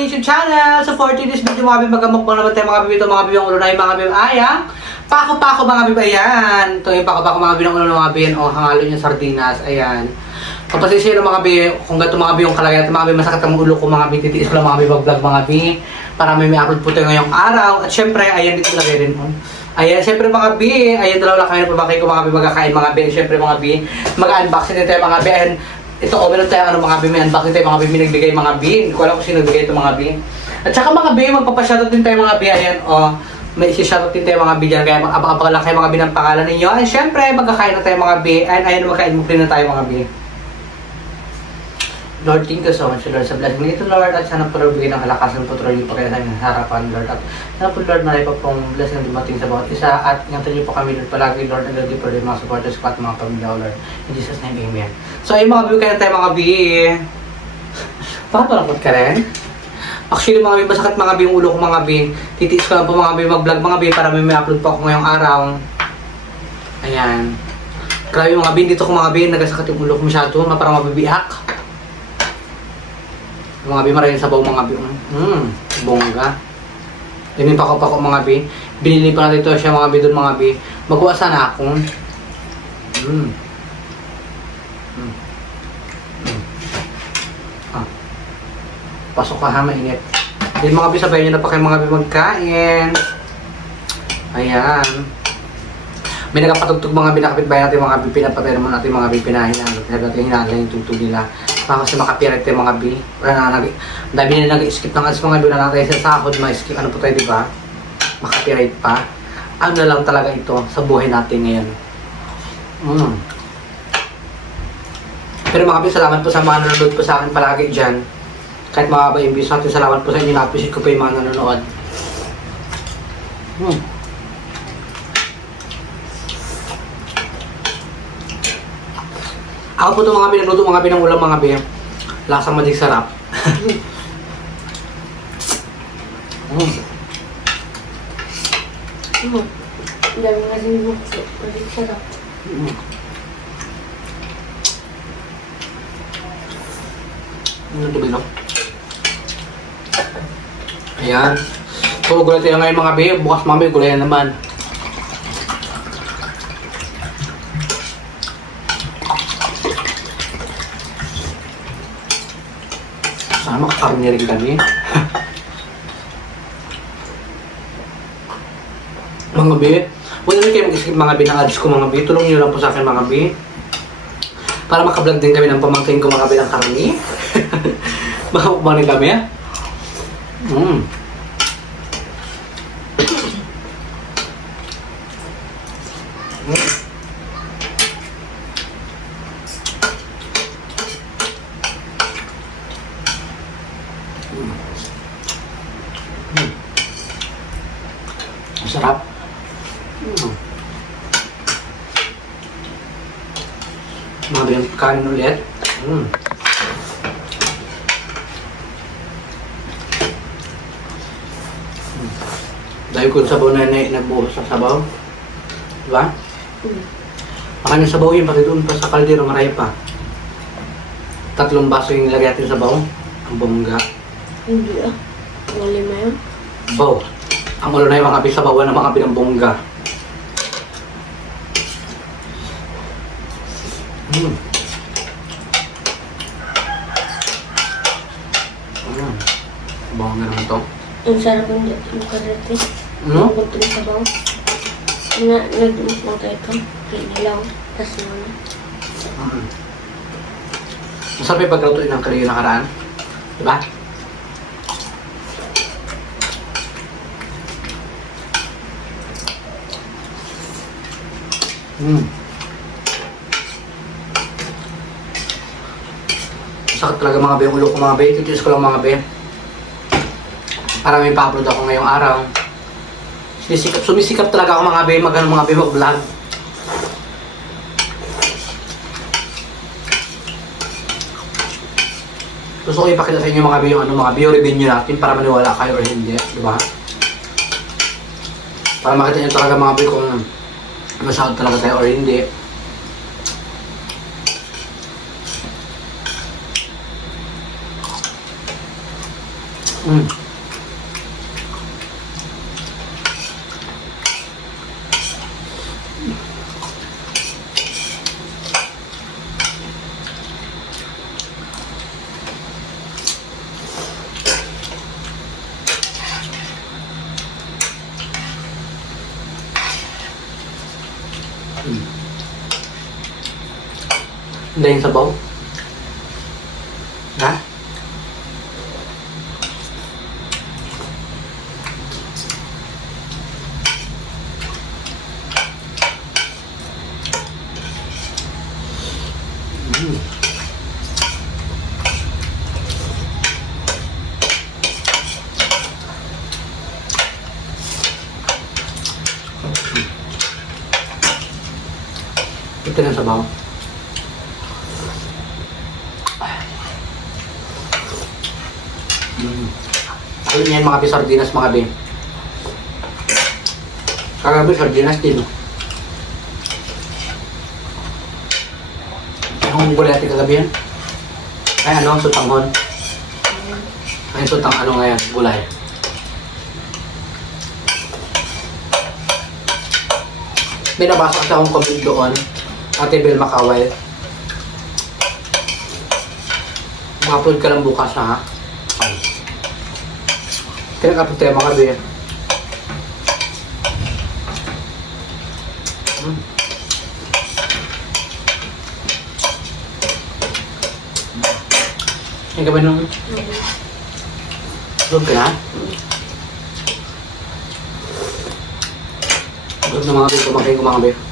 aking YouTube channel. So for today's video mga bib, magamukbang naman tayo mga bib. Ito mga bib, ang ulo na yung mga bib ay ang pako-pako mga bib, ayan. Ito yung pako-pako mga bib, ang ulo ng mga bib. O, hangalo niya sardinas, ayan. Kapasisya ng mga bib, kung gato mga bib yung kalagayan at mga bib, masakit ang ulo ko mga bib. Titiis ko lang mga bib, vlog mga bib. Para may upload po tayo ngayong araw. At syempre, ayan dito lagay rin. Ayan, syempre mga bi, ayan dalawa lang kayo na pabakay ko mga bi, magkakain mga bi. Syempre mga bi, mag-unboxing din tayo mga bi. And ito, meron tayo ano mga bi, may unboxing tayo mga bi, may nagbigay mga bi. Hindi ko alam kung sino nagbigay ito mga bi. At saka mga bi, magpapashoutout din tayo mga bi. Ayan, may isi-shoutout din tayo mga bi dyan. Kaya mag-abang lang kayo mga bi ng pangalan ninyo. And syempre, magkakain na tayo mga bi. And ayan, magkain mo na tayo mga bi. Lord, thank you so much, Lord, sa blessing nito, Lord, at sana po, Lord, bigyan ng kalakasan po, tuloy niyo po kayo sa aming harapan, Lord, at sana po, Lord, marami pa pong blessing na dumating sa bawat isa, at ingatan niyo po kami, Lord, palagi, Lord, and Lord, po rin mga supporters ko at mga pamilya, Lord, in Jesus' name, Amen. So, ayun mga bi, kaya tayo mga bi. Bakit malakot ka rin? Actually, mga bi, masakit mga bi yung ulo ko, mga bi. Titiis ko lang po, mga bi, mag-vlog, mga bi, para may upload po ako ngayong araw. Ayan. Grabe mga bi, dito ko mga bi, nagasakit yung ulo ko masyado, parang mabibiak. Mga bi, maraming sabaw mga bi. Bongga. Yun yung pako-pako mga bi. Binili pa natin ito siya mga bi doon mga bi. Magawa sana ako. Pasok ka ha, mainit. Yun mga bi, sabayan nyo na pa kayo mga bi magkain. Ayan. May nagpatugtog mga bi, nakapitbayan natin mga bi. Pinapatay naman natin mga bi, pinahinaan. Sabi natin hinala yung tugtog nila. Kasi makapirat yung mga bi. Dahil na nag-skip ng ads mga bi, wala na tayo sa sahod, ma-skip ano po tayo, di ba? Makapirat pa. Ano na lang talaga ito sa buhay natin ngayon. Pero mga bi, salamat po sa mga nanonood po sa akin palagi dyan. Kahit mababa yung views natin, salamat po sa inyo. Na-appreciate ko po yung mga nanonood. Ako po itong mga binagluto mga binang ulam mga bin. Lasang madig sarap. Dami nga din bukso. Madig sarap. Ano ito bilog? Ayan. So gulay tayo ngayon mga bin. Bukas mami gulay na naman. Sana makakarni rin kami. Mga bi, huwag na rin kayo mag-skip mga bi ng ads ko mga bi. Tulong nyo lang po sa akin mga bi. Para makablog din kami ng pamangkin ko mga bi ng karni. Makakubang rin kami. Sarap. Mga yung kanin ulit. Dahil kung sabaw na nagbuhos sa sabaw. Diba? Baka yung sabaw yun, pati doon pa sa kaldero, marami pa. 3 baso yung nilagay natin sabaw. Ang bongga. Hindi Wala na yun. Baw. Ang ulo na yung mga bisabawan ng mga binambongga. Bongga naman ito. Ang sarap ng karate. Ano? Ang gusto ng sabaw. Nagdumot lang tayo ito. Kinilaw. Tapos naman. Masarap yung paglutuin ng kaliyo nakaraan. Diba? Sakit talaga mga be, yung ulo ko mga be. Titiis ko lang mga be. Para may pa-upload ako ngayong araw. Sumisikap talaga ako mga be, mga be mag-vlog. Gusto ko ipakita sa inyo mga be yung mga be yung review natin para maniwala kayo or hindi, di ba? Para makita nyo talaga mga be kung masyado talaga tayo or hindi. Mm. Hindi yung sabaw. Ha? Ito na sabaw. Ayun yan mga sardinas mga be. Kagabi sardinas din. Ang gulay natin kagabi yan. Ay ano, sutanghon. Ay sutang ano ngayon, gulay. May nabasa kasi akong comment doon. Ate Bel Macaway. Ma-upload ka lang bukas na ha. Kaya tayo mga be. Yung ka ba nung? Tulog ka na? Tulog na mga be, kumakain ko mga be.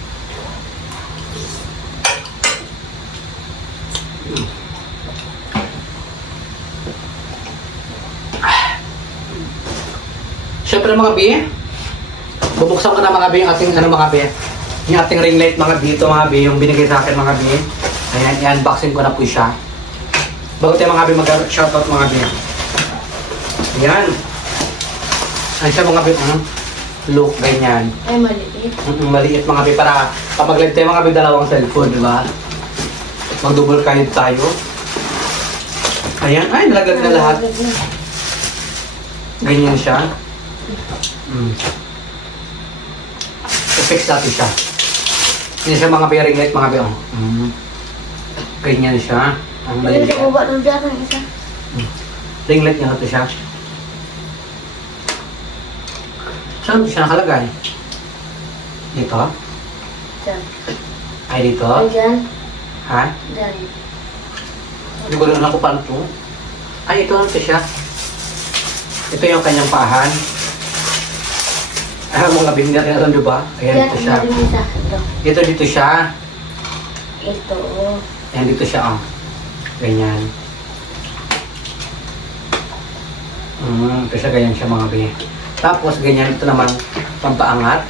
Siyempre mga be, bubuksan ko na mga be yung ating ano mga be, yung ating ring light mga be, ito mga be, yung binigay sa akin mga be. Ayan, i-unboxing ko na po siya. Bago tayo mga be mag-shoutout mga be. Ayan. Ayan siya mga be, look, ganyan. Ay, maliit. Maliit mga be, para kapag live tayo mga be, dalawang cellphone, di ba? Mag-double card tayo. Ayan, ay, nalaglag na lahat. Ganyan siya. I-fix natin siya. Hindi siya mga bearing light mga beong. Ganyan siya. Ang Pwede maliit. ko ba nung dyan ang isa? Ring light niya ito siya. Saan ito siya nakalagay? Dito? Dyan. Ay dito? Ay, dyan. Ha? Dyan. Hindi ko rin ako paano ito. Ay ito ano ito siya. Ito yung kanyang pahan. Ah, mga bing natin alam nyo ba? Ayan, ito siya. Dyan, isa. Ito. Ito dito siya. Ito. Ayan, dito siya, oh. Ganyan. Ito siya, ganyan siya, mga be. Tapos, ganyan, ito naman, pampaangat.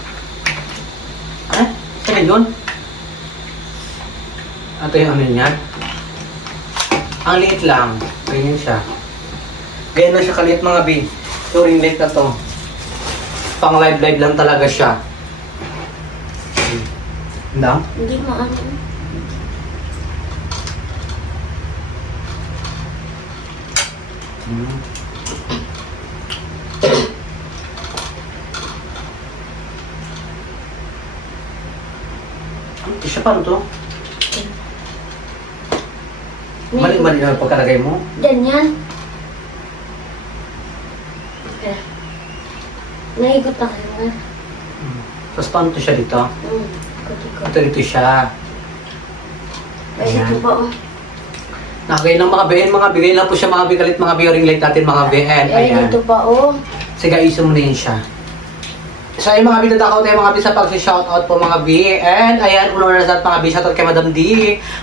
Ah, saan yun? Ito yung ano niya. Ang liit lang. Ganyan siya. Ganyan na siya kaliit, mga be. Ito ring light na to. Pang live lang talaga siya. Hindi? Hindi mo ano. Siya paano to? Mali-mali na pagkalagay mo. Dyan yan. Naigot na kayo nga. Tapos paano to siya dito? Ikot-ikot. Ito dito siya. Ay, Ayan. ito ba oh. Nakagay ng mga BN, mga bigay lang po siya mga bikalit, mga ring light natin mga BN. Ay, Ayan. ito ba oh. Sige, iso mo na yun siya. So ayun mga binadakaw tayo mga B sa pag-shoutout po mga B. And ayan, una na sa mga B, shoutout kay Madam D.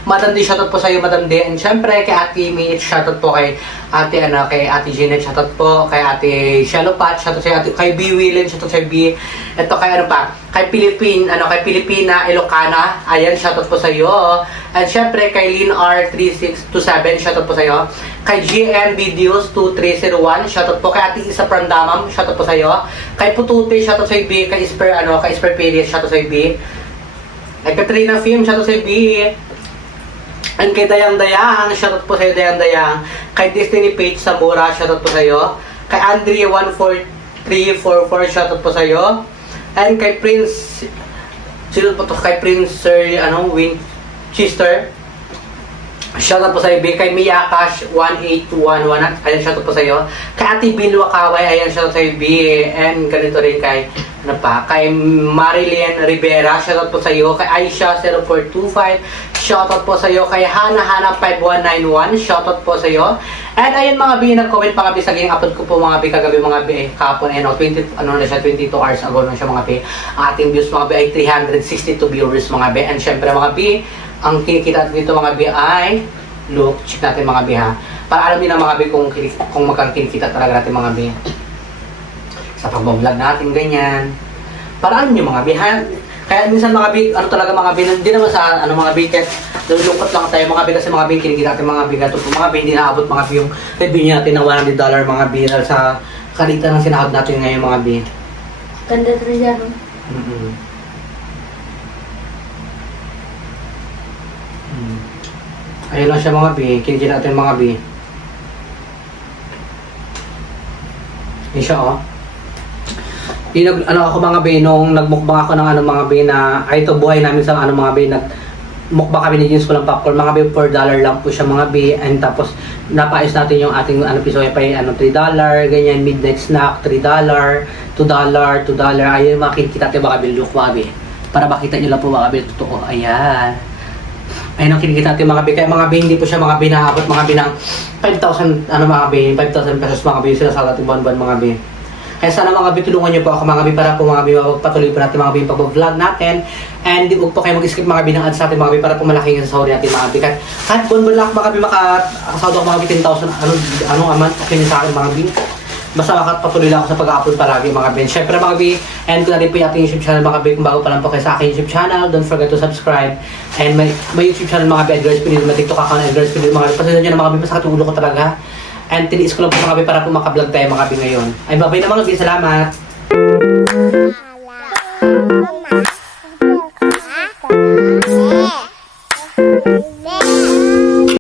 Madam D, shoutout po sa iyo Madam D. And syempre kay Ate Mitch, shoutout po kay Ate kay Ate Jeanette, shoutout po kay Ate Shallow Pat, shoutout sa Ate kay B Willen, shoutout sa B. Ito kay ano pa, kay kay Pilipina Ilocana. Ayan, shoutout po sa iyo. And syempre kay Lin R3627, shoutout po sa iyo. Kay GM Videos 2301, shoutout po kay Ate Isa Prandamam, shoutout po sa iyo. Kay Putute, shoutout sa B. Kay Isper Pérez, shoutout sa B. Kay Katrina Film, shoutout sa B. And kay Dayang Dayang, shoutout po sa iyo Dayang Dayang. Kay Destiny Page Samura, shoutout po sa iyo. Kay Andrea 14344, shoutout po sa'yo. And kay Prince, sino po to? Kay Prince Sir, Winchester. Shoutout po sa'yo, B. Kay Miyakash 1811, ayan, shoutout po sa'yo. Kay Ate Bill Wakaway, ayan, shoutout sa'yo, B. And ganito rin kay, kay Marilyn Rivera, shoutout po sa'yo. Kay Aisha 0425, shoutout po sa'yo. Kay Hana 5191, shoutout po sa'yo. And ayun mga B, nag-comment mga B sa upload ko po mga B kagabi mga B, kahapon, 22 hours ago na siya mga B. Ang ating views mga B ay 362 viewers mga B. And syempre mga B, ang kinikita dito mga B ay, look, check natin mga B ha. Para alam niyo na mga B kung magkang kinikita talaga natin mga B. Sa pag-vlog natin, ganyan. Para alam niyo mga B ha. Kaya minsan mga B, talaga mga B, hindi naman sa mga B, kahit lulungkot lang tayo mga B kasi mga B, kinikita natin mga B, gato po mga B, hindi naabot mga B yung revenue natin ng $100 mga B sa kalita ng sinahod natin ngayon mga B. Ganda rin yan. Ayun lang siya mga B, kinikita natin mga B. Yun siya oh. Ako mga B, nung nagmukbang ako ng mga B na, ay ito buhay namin sa mga B, nagmukbang kami ni Jeans ko ng popcorn, mga B, $4 lang po siya mga B, and tapos napayos natin yung ating piso pa $3, ganyan, midnight snack, $3, $2, ayun mga kinikita natin mga B, look mga B, para makita nyo lang po mga B, totoo, ayan. Ayun ang kinikita natin mga B, kaya mga B, hindi po siya mga B naabot mga B ng 5,000, mga B, 5,000 pesos mga B, sila sa ating buwan-buwan mga B. Kaya sana mga B, tulungan niyo po ako mga B para po mga B, patuloy po natin mga B yung pag-vlog natin. And huwag po kayo mag-skip mga B ng ads natin mga B para po malaki yung sahod natin mga B. Kahit buwan-buwan lang ako mga B, makasahod ako mga B 10,000, anong amount, okay niyo sa akin mga B. Basta makapatuloy lang ako sa pag-upload palagi mga B. Siyempre mga B, and kung na rin po yung ating YouTube channel mga B, kung bago pa lang po kayo sa aking YouTube channel, don't forget to subscribe. And may YouTube channel mga B, Edgar's Pinil, may TikTok account, Edgar's Pinil mga B. Pasensya nyo na mga B, masakit yung ulo ko talaga. And tiniis ko lang po mga B para po makablog tayo mga B ngayon. Ay, babay na mga B, salamat!